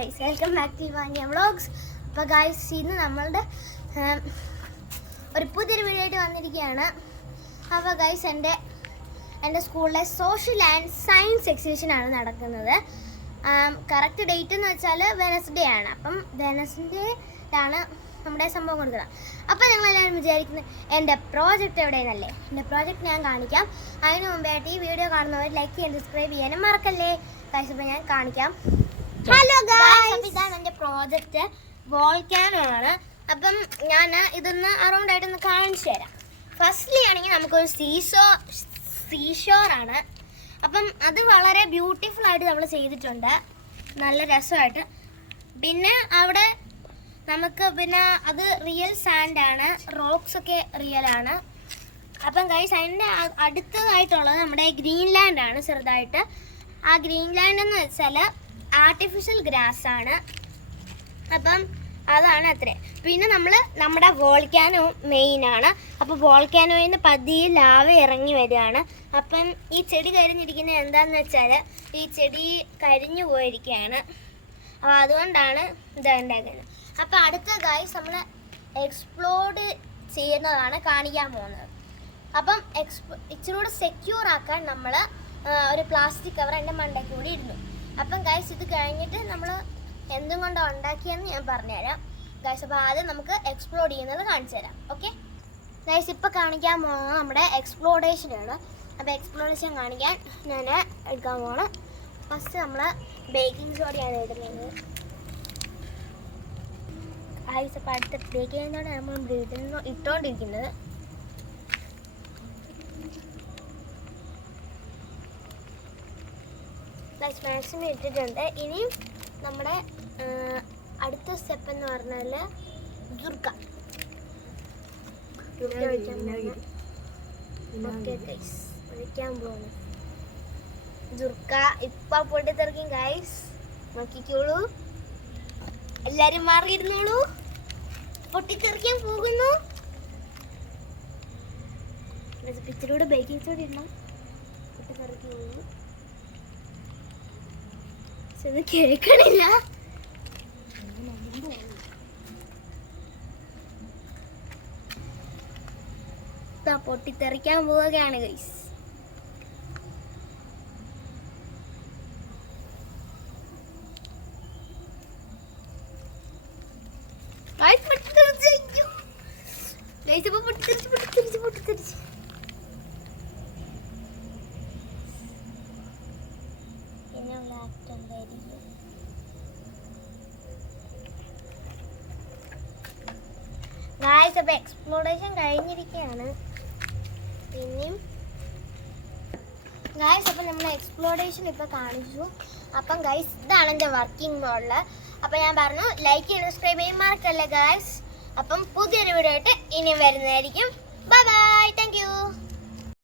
Guys, welcome back to Vaniya vlogs. അപ്പോൾ guys, ഇന്ന് നമ്മളുടെ ഒരു പുതിയൊരു വീഡിയോ ആയിട്ട് വന്നിരിക്കുകയാണ്. അപ്പോൾ ഗൈസ്, എൻ്റെ സ്കൂളിലെ സോഷ്യൽ ആൻഡ് സയൻസ് എക്സിബിഷനാണ് നടക്കുന്നത്. കറക്റ്റ് ഡേറ്റ് എന്ന് വെച്ചാൽ വെനസ്ഡേ ആണ്. അപ്പം വെനസ്ഡേ ആണ് നമ്മുടെ സംഭവം കൊടുക്കുന്നത്. അപ്പോൾ ഞങ്ങളെല്ലാവരും വിചാരിക്കുന്നത് എൻ്റെ പ്രോജക്റ്റ് എവിടെയെന്നല്ലേ. എൻ്റെ പ്രോജക്റ്റ് ഞാൻ കാണിക്കാം. അതിന് മുമ്പായിട്ട് ഈ വീഡിയോ കാണുന്നവർ ലൈക്ക് ചെയ്യാൻ സബ്സ്ക്രൈബ് ചെയ്യാനും മറക്കല്ലേ ഗൈസ്. അപ്പോൾ ഞാൻ കാണിക്കാം. ഹലോ ഗൈസ്, അപ്പോൾ ഇതാണ് എൻ്റെ പ്രോജക്റ്റ്. വോൾക്കാനോ ആണ്. അപ്പം ഞാൻ ഇതൊന്ന് അറൗണ്ട് ആയിട്ടൊന്ന് കാണിച്ചു തരാം. ഫസ്റ്റ്ലി ആണെങ്കിൽ നമുക്കൊരു സീഷോർ ആണ്. അപ്പം അത് വളരെ ബ്യൂട്ടിഫുൾ ആയിട്ട് നമ്മൾ ചെയ്തിട്ടുണ്ട്, നല്ല രസമായിട്ട്. പിന്നെ അവിടെ നമുക്ക് അത് റിയൽ സാൻഡ് ആണ്, റോക്സ് ഒക്കെ റിയൽ ആണ്. അപ്പം ഗൈസ്, അതിൻ്റെ അടുത്തതായിട്ടുള്ളത് നമ്മുടെ ഗ്രീൻലാൻഡ് ആണ്. ചെറുതായിട്ട് ആ ഗ്രീൻലാൻഡ് എന്ന് വെച്ചാൽ ആർട്ടിഫിഷ്യൽ ഗ്രാസ് ആണ്. അപ്പം അതാണ് അത്രേ. പിന്നെ നമ്മുടെ വോൾക്കാനോ മെയിൻ ആണ്. അപ്പോൾ വോൾക്കാനോയിൽ നിന്ന് പതിയെ ലാവ ഇറങ്ങി വരികയാണ്. അപ്പം ഈ ചെടി കരിഞ്ഞിരിക്കുന്നത് എന്താണെന്ന് വെച്ചാൽ ഈ ചെടി കരിഞ്ഞു പോയിരിക്കുകയാണ്. അപ്പോൾ അതുകൊണ്ടാണ് ഇത് ഉണ്ടാക്കുന്നത്. അപ്പോൾ അടുത്ത ഗൈസ് നമ്മൾ എക്സ്പ്ലോഡ് ചെയ്യുന്നതാണ് കാണിക്കാൻ പോകുന്നത്. അപ്പം ഇച്ചിരി കൂടെ സെക്യൂർ ആക്കാൻ നമ്മൾ ഒരു പ്ലാസ്റ്റിക് കവർ അതിൻ്റെ മണ്ടയിൽ കൂടി ഇടുന്നു. അപ്പം ഗൈസ്, ഇത് കഴിഞ്ഞിട്ട് നമ്മൾ എന്തും കൊണ്ടോ ഉണ്ടാക്കിയെന്ന് ഞാൻ പറഞ്ഞുതരാം ഗൈസ്. അപ്പോൾ ആദ്യം നമുക്ക് എക്സ്പ്ലോഡ് ചെയ്യുന്നത് കാണിച്ചു തരാം. ഓക്കെ ഗൈസ്, ഇപ്പോൾ കാണിക്കാൻ പോകുന്നത് നമ്മുടെ എക്സ്പ്ലോഡേഷനാണ്. അപ്പോൾ എക്സ്പ്ലോഡേഷൻ കാണിക്കാൻ ഞാൻ എടുക്കാൻ പോകണം. ഫസ്റ്റ് നമ്മൾ ബേക്കിംഗ് സോഡയാണ് ഇടുന്നത് ഗൈസ്. അപ്പോൾ അടുത്ത ബേക്കിംഗ് സോഡ നമ്മൾ ഇട്ടുകൊണ്ടിരിക്കുന്നത്. ഗൈസ്, മാക്സിമം ഇട്ടിട്ടുണ്ട്. ഇനിയും നമ്മുടെ അടുത്ത സ്റ്റെപ്പ് എന്ന് പറഞ്ഞാൽ ജുർക്ക ഒഴിക്കാൻ പോകുന്നു. ജുർക്ക ഇപ്പം പൊട്ടിത്തെറിക്കും ഗൈസ്, നോക്കിക്കോളൂ. എല്ലാരും മാറിയിരുന്നോളൂ, പൊട്ടിത്തെറിക്കാൻ പോകുന്നു. പിച്ചിലൂടെ ബേക്കിംഗ് സോഡ ഇടണം, പൊട്ടിത്തെറിക്കാൻ പോകുന്നു. ഇത് കേൾക്കണില്ല. പൊട്ടിത്തെറിക്കാൻ പോവുകയാണ് ഗൈസ്. പൊട്ടിത്തെറിച്ച് ഗൈസ്, അപ്പോൾ എക്സ്പ്ലോറേഷൻ കഴിഞ്ഞിരിക്കുകയാണ്. ഇനിയും ഗൈസ്, അപ്പം നമ്മൾ എക്സ്പ്ലോറേഷൻ ഇപ്പോൾ കാണിച്ചു. അപ്പം ഗൈസ്, ഇതാണ് എൻ്റെ വർക്കിംഗ് മോഡൽ. അപ്പം ഞാൻ പറഞ്ഞു ലൈക്ക് ചെയ്ത് സബ്സ്ക്രൈബ് ചെയ്യാൻ മറക്കല്ലേ ഗൈസ്. അപ്പം പുതിയൊരു വീഡിയോ ആയിട്ട് ഇനിയും വരുന്നതായിരിക്കും. Bye bye, thank you.